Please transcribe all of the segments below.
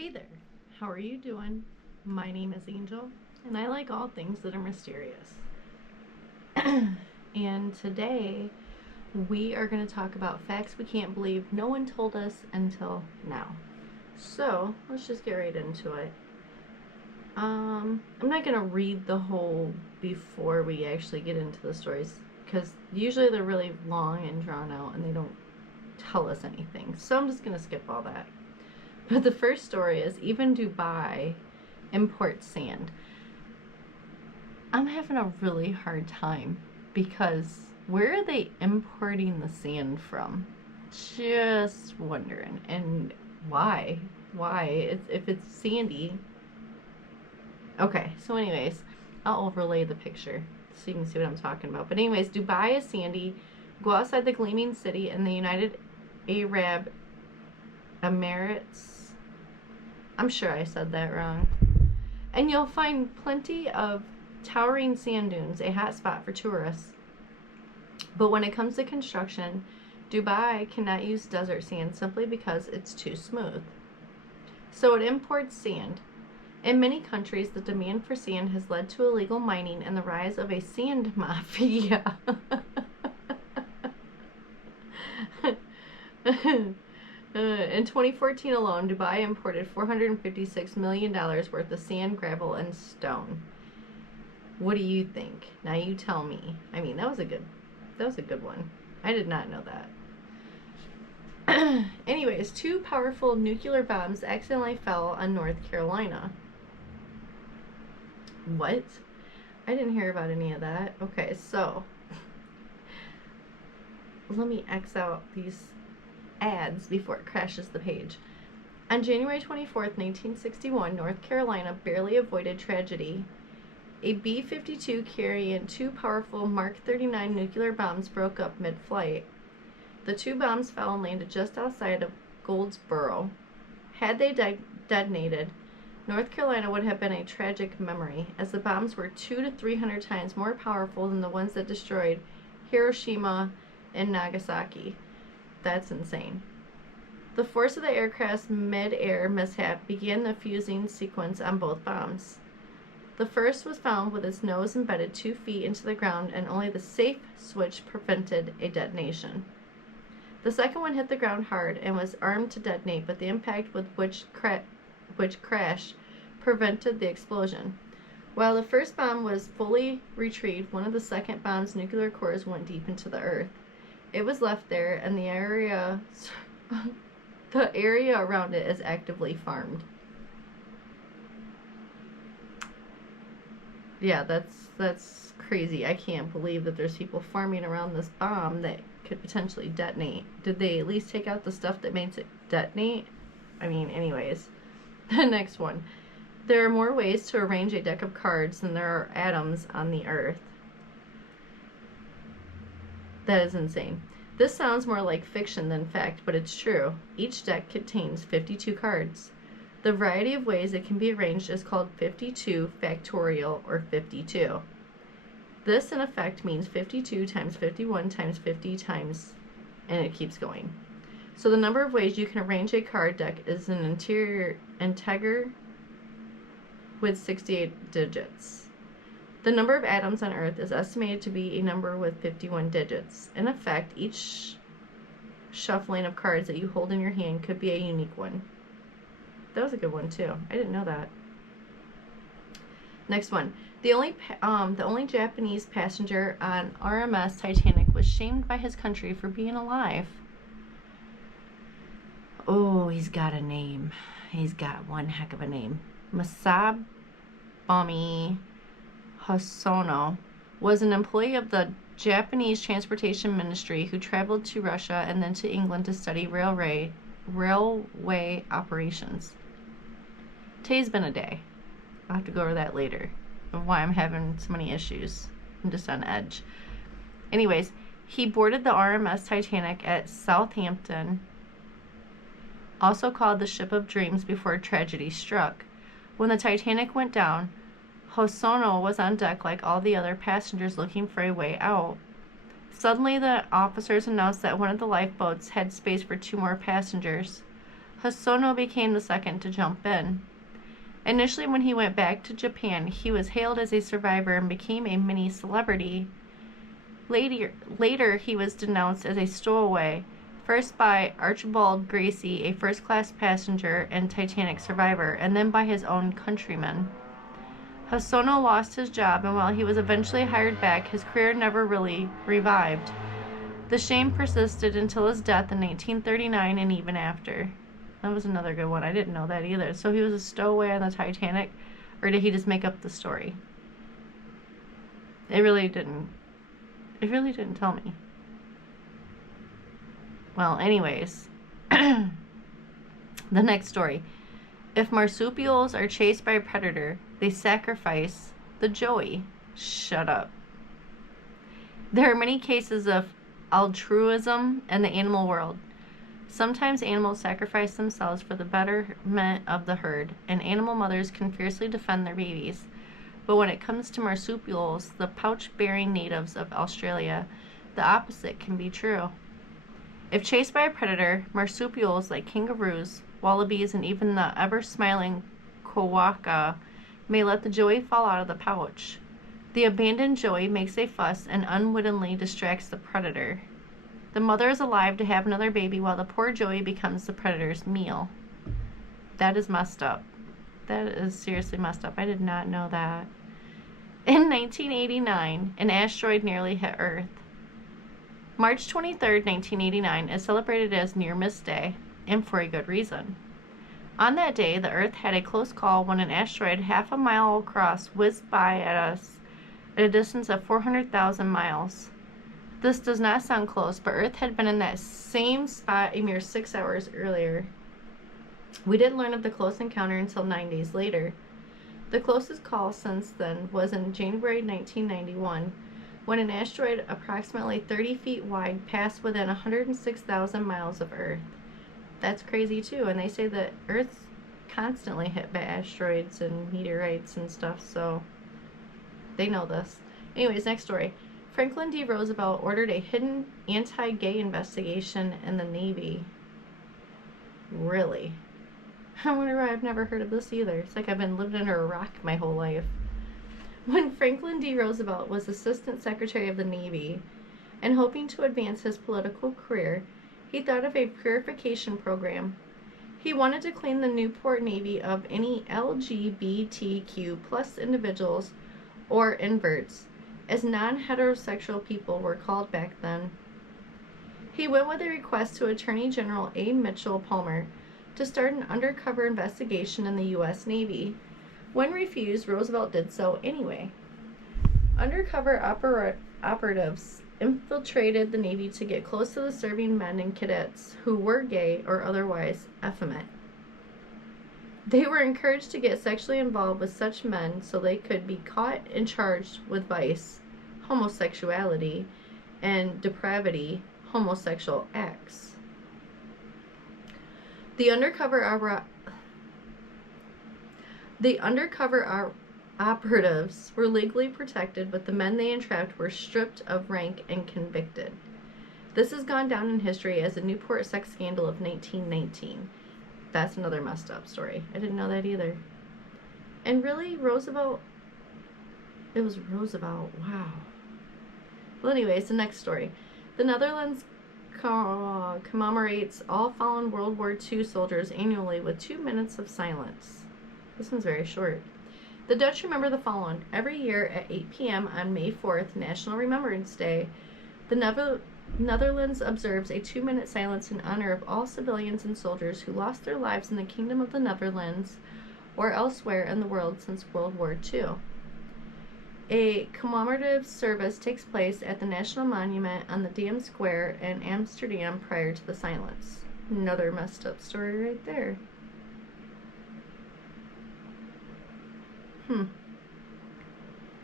Hey there, how are you doing? My name is Angel, and I like all things that are mysterious. And today, we are going to talk about facts we can't believe no one told us until now. So, let's just get right into it. I'm not going to read the whole before we actually get into the stories, because usually they're really long and drawn out, and they don't tell us anything. So I'm just going to skip all that. But the first story is even Dubai imports sand. I'm having a really hard time because where are they importing the sand from? Just wondering. And why? Why? If it's sandy. Okay, so anyways, I'll overlay the picture so you can see what I'm talking about. But anyways, Dubai is sandy. Go outside the gleaming city in the United Arab Emirates. I'm sure I said that wrong. And you'll find plenty of towering sand dunes, a hot spot for tourists. But when it comes to construction, Dubai cannot use desert sand simply because it's too smooth. So it imports sand. In many countries, the demand for sand has led to illegal mining and the rise of a sand mafia. In 2014 alone, Dubai imported $456 million worth of sand, gravel, and stone. What do you think? Now you tell me. I mean, that was a good one. I did not know that. Anyways, 2 powerful nuclear bombs accidentally fell on North Carolina. What? I didn't hear about any of that. Okay, so let me X out these ads before it crashes the page. On January 24th, 1961, North Carolina barely avoided tragedy. A B-52 carrying 2 powerful Mark 39 nuclear bombs broke up mid-flight. The 2 bombs fell and landed just outside of Goldsboro. Had they detonated, North Carolina would have been a tragic memory, as the bombs were 200 to 300 times more powerful than the ones that destroyed Hiroshima and Nagasaki. That's insane. The force of the aircraft's mid-air mishap began the fusing sequence on both bombs. The first was found with its nose embedded 2 feet into the ground, and only the safe switch prevented a detonation. The second one hit the ground hard and was armed to detonate, but the impact with which crashed prevented the explosion. While the first bomb was fully retrieved, one of the second bomb's nuclear cores went deep into the earth. It was left there, and the area around it is actively farmed. Yeah, that's crazy. I can't believe that there's people farming around this bomb that could potentially detonate. Did they at least take out the stuff that makes it detonate? I mean, anyways. The next one. There are more ways to arrange a deck of cards than there are atoms on the earth. That is insane. This sounds more like fiction than fact, but it's true. Each deck contains 52 cards. The variety of ways it can be arranged is called 52 factorial, or 52. This, in effect, means 52 times 51 times 50 times, and it keeps going. So the number of ways you can arrange a card deck is an integer with 68 digits. The number of atoms on Earth is estimated to be a number with 51 digits. In effect, each shuffling of cards that you hold in your hand could be a unique one. That was a good one too. I didn't know that. Next one. The only Japanese passenger on RMS Titanic was shamed by his country for being alive. Oh, he's got a name. He's got one heck of a name. Masabami Hosono was an employee of the Japanese Transportation Ministry who traveled to Russia and then to England to study railway operations. Today's been a day. I'll have to go over that later, of why I'm having so many issues. I'm just on edge. Anyways, he boarded the RMS Titanic at Southampton, also called the Ship of Dreams, before tragedy struck. When the Titanic went down, Hosono was on deck like all the other passengers looking for a way out. Suddenly, the officers announced that one of the lifeboats had space for 2 more passengers. Hosono became the second to jump in. Initially, when he went back to Japan, he was hailed as a survivor and became a mini celebrity. Later, he was denounced as a stowaway, first by Archibald Gracie, a first-class passenger and Titanic survivor, and then by his own countrymen. Hosono lost his job, and while he was eventually hired back, his career never really revived. The shame persisted until his death in 1939 and even after. That was another good one. I didn't know that either. So he was a stowaway on the Titanic, or did he just make up the story? It really didn't tell me. Well, anyways, the next story. If marsupials are chased by a predator, they sacrifice the joey. Shut up. There are many cases of altruism in the animal world. Sometimes animals sacrifice themselves for the betterment of the herd, and animal mothers can fiercely defend their babies. But when it comes to marsupials, the pouch-bearing natives of Australia, the opposite can be true. If chased by a predator, marsupials like kangaroos, wallabies, and even the ever-smiling quokka may let the joey fall out of the pouch. The abandoned joey makes a fuss and unwittingly distracts the predator. The mother is alive to have another baby while the poor joey becomes the predator's meal. That is messed up. That is seriously messed up. I did not know that. In 1989, an asteroid nearly hit Earth. March 23, 1989 is celebrated as Near Miss Day, and for a good reason. On that day, the Earth had a close call when an asteroid half a mile across whizzed by at us at a distance of 400,000 miles. This does not sound close, but Earth had been in that same spot a mere 6 hours earlier. We didn't learn of the close encounter until 9 days later. The closest call since then was in January 1991, when an asteroid approximately 30 feet wide passed within 106,000 miles of Earth. That's crazy too, and they say that Earth's constantly hit by asteroids and meteorites and stuff, so they know this. Anyways, next story. Franklin D. Roosevelt ordered a hidden anti-gay investigation in the Navy. Really? I wonder why I've never heard of this either. It's like I've been living under a rock my whole life. When Franklin D. Roosevelt was Assistant Secretary of the Navy and hoping to advance his political career, he thought of a purification program. He wanted to clean the Newport Navy of any LGBTQ plus individuals, or inverts, as non-heterosexual people were called back then. He went with a request to Attorney General A. Mitchell Palmer to start an undercover investigation in the U.S. Navy. When refused, Roosevelt did so anyway. Undercover operatives infiltrated the Navy to get close to the serving men and cadets who were gay or otherwise effeminate. They were encouraged to get sexually involved with such men so they could be caught and charged with vice, homosexuality, and depravity, homosexual acts. The undercover operatives were legally protected, but the men they entrapped were stripped of rank and convicted. This has gone down in history as the Newport sex scandal of 1919. That's another messed up story. I didn't know that either. And really, Roosevelt... It was Roosevelt. Wow. Well, anyways, the next story. The Netherlands commemorates all fallen World War II soldiers annually with 2 minutes of silence. This one's very short. The Dutch remember the fallen. Every year at 8 p.m. on May 4th, National Remembrance Day, the Netherlands observes a 2-minute silence in honor of all civilians and soldiers who lost their lives in the Kingdom of the Netherlands or elsewhere in the world since World War II. A commemorative service takes place at the National Monument on the Dam Square in Amsterdam prior to the silence. Another messed up story right there.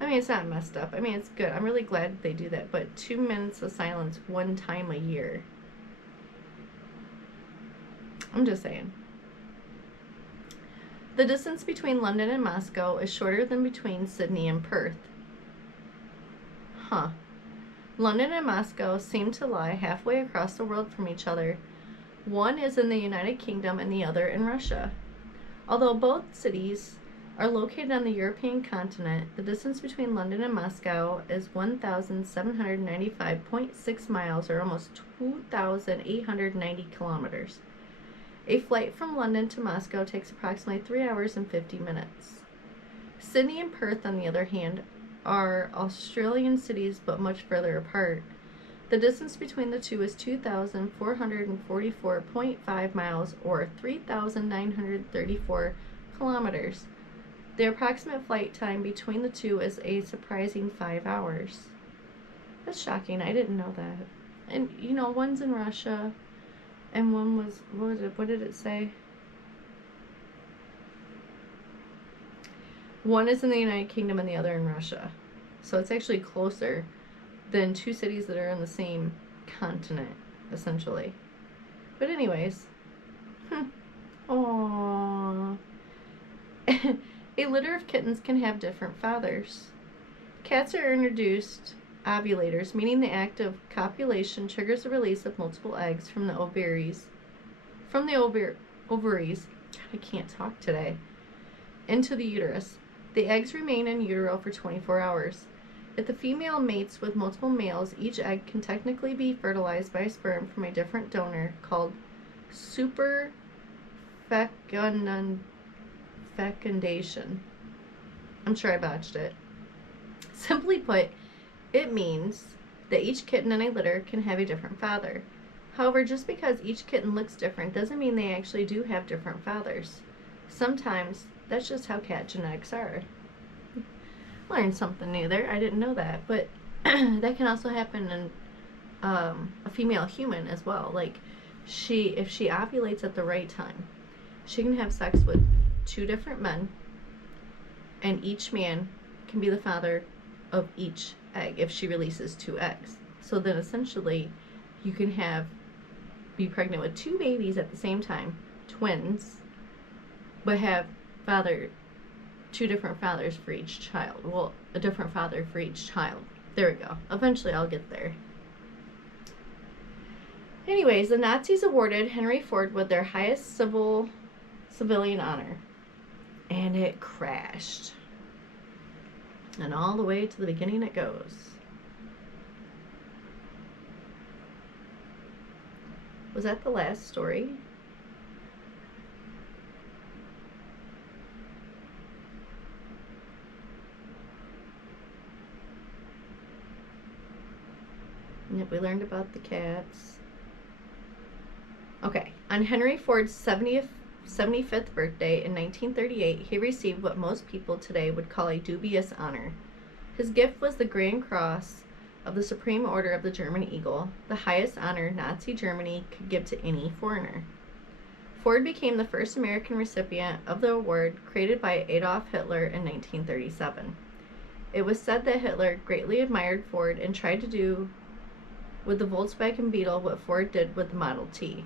I mean, it's not messed up. I mean, it's good. I'm really glad they do that. But 2 minutes of silence one time a year. I'm just saying. The distance between London and Moscow is shorter than between Sydney and Perth. London and Moscow seem to lie halfway across the world from each other, One is in the United Kingdom and the other in Russia. Although both cities are located on the European continent, the distance between London and Moscow is 1,795.6 miles, or almost 2,890 kilometers. A flight from London to Moscow takes approximately 3 hours and 50 minutes. Sydney and Perth, on the other hand, are Australian cities but much further apart. The distance between the two is 2,444.5 miles, or 3,934 kilometers. The approximate flight time between the two is a surprising 5 hours. That's shocking. I didn't know that. And, you know, one's in Russia, and one was, what did it say? One is in the United Kingdom and the other in Russia. So it's actually closer than two cities that are in the same continent, essentially. But anyways. Aww. A litter of kittens can have different fathers. Cats are introduced ovulators, meaning the act of copulation triggers the release of multiple eggs from the ovaries. God, I can't talk today. Into the uterus. The eggs remain in utero for 24 hours. If the female mates with multiple males, each egg can technically be fertilized by a sperm from a different donor called fecundation. I'm sure I botched it. Simply put, it means that each kitten in a litter can have a different father. However, just because each kitten looks different doesn't mean they actually do have different fathers. Sometimes that's just how cat genetics are. Learned something new there. I didn't know that, but that can also happen in a female human as well. Like, if she ovulates at the right time, she can have sex with two different men, and each man can be the father of each egg if she releases two eggs. So then essentially you can be pregnant with two babies at the same time, twins, but have two different fathers for each child. Well, a different father for each child. There we go. Eventually I'll get there. Anyways, the Nazis awarded Henry Ford with their highest civilian honor. And it crashed. And all the way to the beginning it goes. Was that the last story? Yep, we learned about the cats. Okay, on Henry Ford's 75th birthday in 1938, he received what most people today would call a dubious honor. His gift was the Grand Cross of the Supreme Order of the German Eagle, the highest honor Nazi Germany could give to any foreigner. Ford became the first American recipient of the award, created by Adolf Hitler in 1937. It was said that Hitler greatly admired Ford and tried to do with the Volkswagen Beetle what Ford did with the Model T.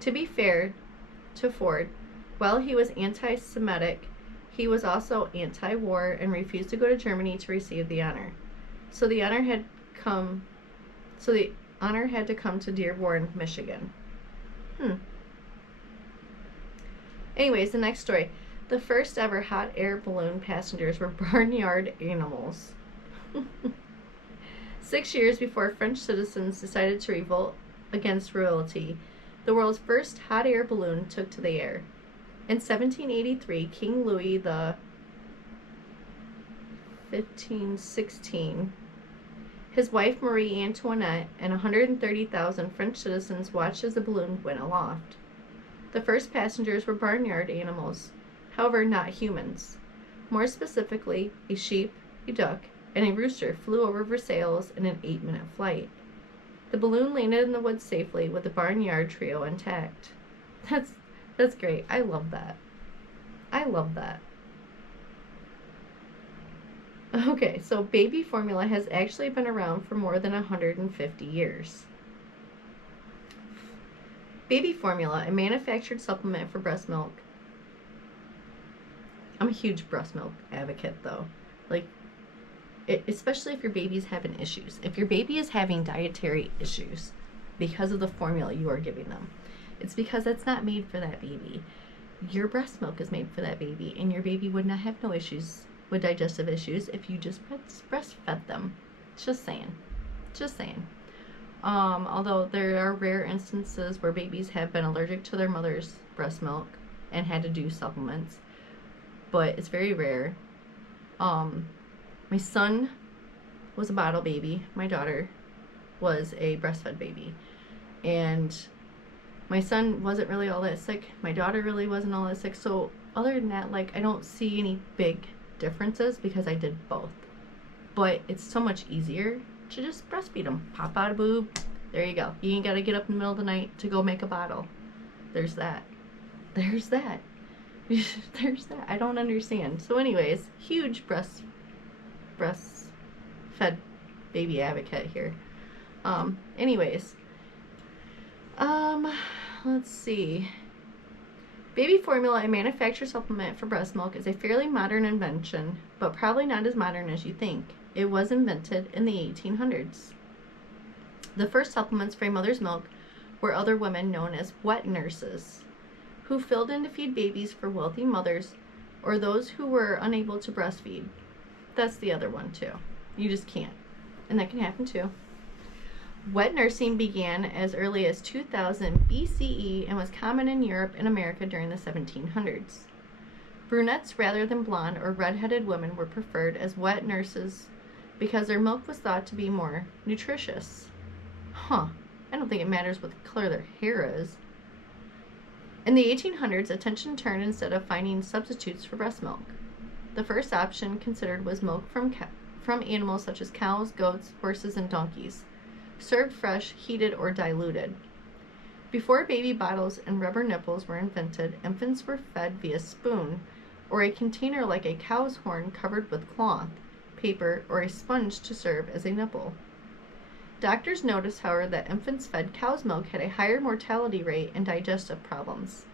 To be fair to Ford, while he was anti-Semitic, he was also anti-war and refused to go to Germany to receive the honor. So the honor had to come to Dearborn, Michigan. Anyways, the next story. The first ever hot air balloon passengers were barnyard animals. 6 years before French citizens decided to revolt against royalty, the world's first hot air balloon took to the air. In 1783, King Louis the 1516, his wife Marie Antoinette, and 130,000 French citizens watched as the balloon went aloft. The first passengers were barnyard animals, however not humans. More specifically, a sheep, a duck, and a rooster flew over Versailles in an 8-minute flight. The balloon landed in the woods safely with the barnyard trio intact. That's great. I love that. I love that. Okay, so baby formula has actually been around for more than 150 years. Baby formula, a manufactured supplement for breast milk. I'm a huge breast milk advocate, though. Especially if your baby's having issues. If your baby is having dietary issues because of the formula you are giving them, It's because it's not made for that baby. Your breast milk is made for that baby, and your baby would not have no issues with digestive issues if you just breastfed them. Just saying. Just saying. Although there are rare instances where babies have been allergic to their mother's breast milk and had to do supplements, but it's very rare. My son was a bottle baby. My daughter was a breastfed baby. And my son wasn't really all that sick. My daughter really wasn't all that sick. So other than that, like, I don't see any big differences because I did both. But it's so much easier to just breastfeed them. Pop out a boob. There you go. You ain't got to get up in the middle of the night to go make a bottle. There's that. There's that. There's that. I don't understand. So anyways, huge breastfed baby advocate here. Anyways, let's see. Baby formula, a manufactured supplement for breast milk, is a fairly modern invention, but probably not as modern as you think. It was invented in the 1800s. The first supplements for a mother's milk were other women known as wet nurses, who filled in to feed babies for wealthy mothers or those who were unable to breastfeed. That's the other one too. You just can't. And that can happen too. Wet nursing began as early as 2000 BCE and was common in Europe and America during the 1700s. Brunettes rather than blonde or red-headed women were preferred as wet nurses because their milk was thought to be more nutritious. I don't think it matters what color their hair is. In the 1800s, attention turned instead of finding substitutes for breast milk. The first option considered was milk from animals such as cows, goats, horses, and donkeys, served fresh, heated, or diluted. Before baby bottles and rubber nipples were invented, infants were fed via spoon or a container like a cow's horn covered with cloth, paper, or a sponge to serve as a nipple. Doctors noticed, however, that infants fed cow's milk had a higher mortality rate and digestive problems.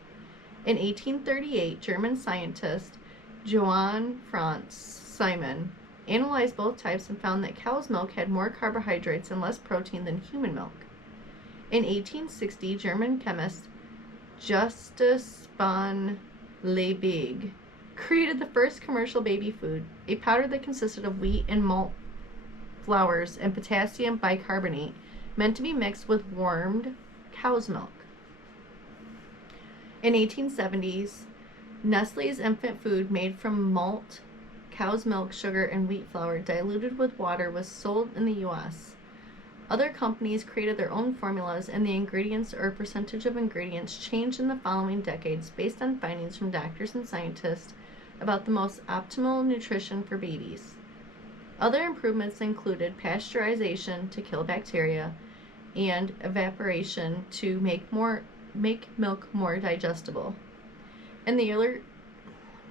In 1838, German scientist Johann Franz Simon analyzed both types and found that cow's milk had more carbohydrates and less protein than human milk. In 1860, German chemist Justus von Liebig created the first commercial baby food, a powder that consisted of wheat and malt flours and potassium bicarbonate, meant to be mixed with warmed cow's milk. In 1870s, Nestle's infant food made from malt, cow's milk, sugar, and wheat flour diluted with water was sold in the U.S. Other companies created their own formulas, and the ingredients or percentage of ingredients changed in the following decades based on findings from doctors and scientists about the most optimal nutrition for babies. Other improvements included pasteurization to kill bacteria and evaporation to make milk more digestible. In the early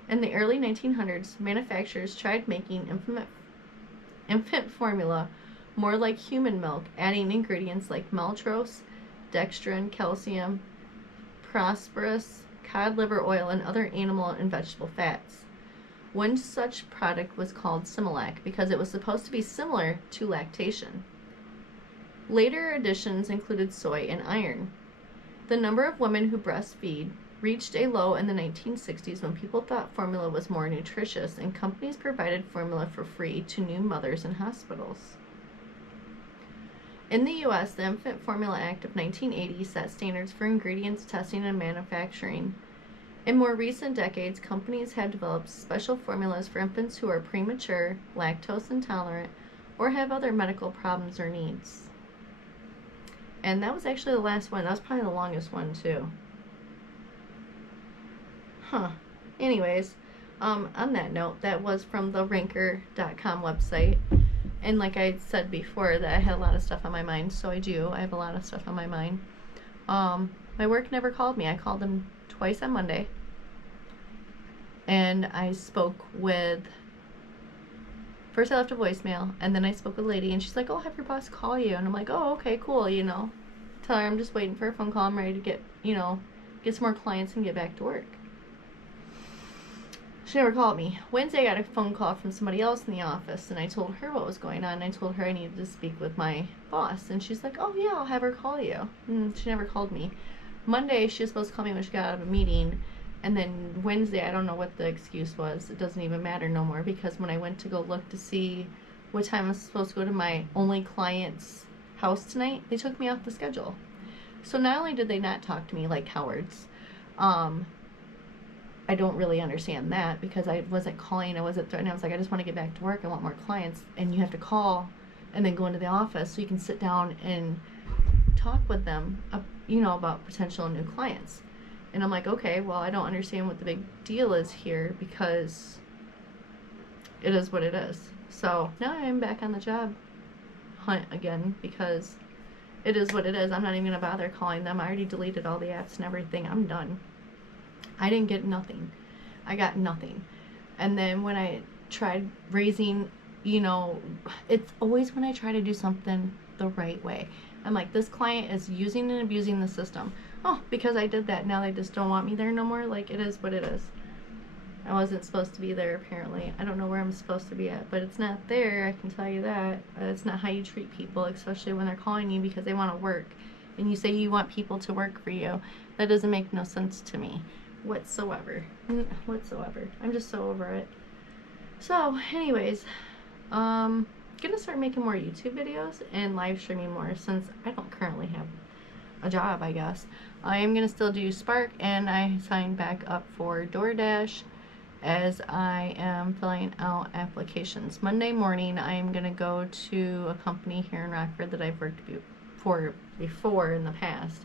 1900s, manufacturers tried making infant formula more like human milk, adding ingredients like maltose, dextrin, calcium, phosphorus, cod liver oil, and other animal and vegetable fats. One such product was called Similac because it was supposed to be similar to lactation. Later additions included soy and iron. The number of women who breastfeed reached a low in the 1960s when people thought formula was more nutritious, and companies provided formula for free to new mothers in hospitals. In the U.S., the Infant Formula Act of 1980 set standards for ingredients testing and manufacturing. In more recent decades, companies have developed special formulas for infants who are premature, lactose intolerant, or have other medical problems or needs. And that was actually the last one. That was probably the longest one, too. Anyways, on that note, that was from the ranker.com website. And like I said before, that I had a lot of stuff on my mind, so I do. I have a lot of stuff on my mind. My work never called me. I called them twice on Monday. And I spoke with... First I left a voicemail, and then I spoke with a lady, and she's like, oh, have your boss call you. And I'm like, oh, okay, cool, you know. Tell her I'm just waiting for a phone call. I'm ready to get some more clients and get back to work. She never called me. Wednesday I got a phone call from somebody else in the office, and I told her what was going on. I told her I needed to speak with my boss, and she's like, oh yeah, I'll have her call you. And she never called me. Monday, she was supposed to call me when she got out of a meeting. And then Wednesday, I don't know what the excuse was. It doesn't even matter no more, because when I went to go look to see what time I was supposed to go to my only client's house tonight, they took me off the schedule. So not only did they not talk to me like cowards, I don't really understand that, because I wasn't calling, I wasn't threatening. I was like, I just want to get back to work. I want more clients. And you have to call and then go into the office so you can sit down and talk with them, you know, about potential new clients. And I'm like, okay, well, I don't understand what the big deal is here, because it is what it is. So now I'm back on the job hunt again, because it is what it is. I'm not even going to bother calling them. I already deleted all the apps and everything. I'm done. I didn't get nothing. I got nothing. And then when I tried raising, you know, it's always when I try to do something the right way. I'm like, this client is using and abusing the system. Oh, because I did that, now they just don't want me there no more? Like, it is what it is. I wasn't supposed to be there, apparently. I don't know where I'm supposed to be at, but it's not there, I can tell you that. It's not how you treat people, especially when they're calling you because they want to work. And you say you want people to work for you. That doesn't make no sense to me whatsoever. Whatsoever. I'm just so over it. So, anyways, gonna start making more YouTube videos and live streaming more, since I don't currently have a job, I guess. I am gonna still do Spark, and I signed back up for DoorDash as I am filling out applications. Monday morning, I am gonna go to a company here in Rockford that I've worked for before in the past,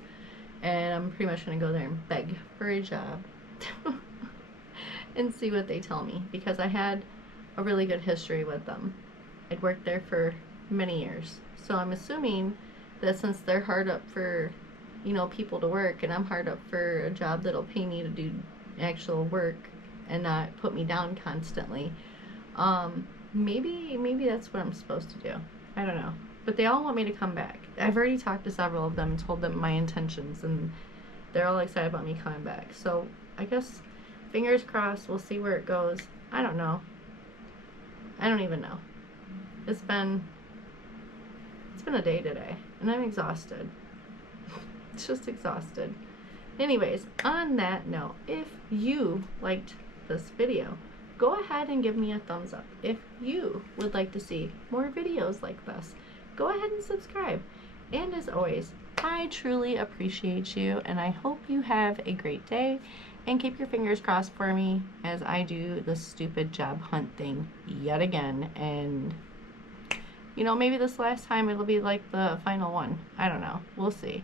and I'm pretty much gonna go there and beg for a job and see what they tell me, because I had a really good history with them. I'd worked there for many years, so I'm assuming that since they're hard up for, you know, people to work, and I'm hard up for a job that'll pay me to do actual work and not put me down constantly, maybe that's what I'm supposed to do. I don't know, but they all want me to come back. I've already talked to several of them and told them my intentions, and they're all excited about me coming back. So I guess fingers crossed, we'll see where it goes. I don't know. I don't even know. It's been a day today, and I'm exhausted. It's just exhausted. Anyways, on that note, if you liked this video, go ahead and give me a thumbs up. If you would like to see more videos like this, go ahead and subscribe. And as always, I truly appreciate you, and I hope you have a great day, and keep your fingers crossed for me as I do this stupid job hunt thing yet again. And you know, maybe this last time it'll be like the final one. I don't know. We'll see.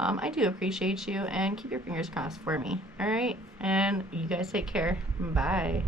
I do appreciate you, and keep your fingers crossed for me. Alright? And you guys take care. Bye.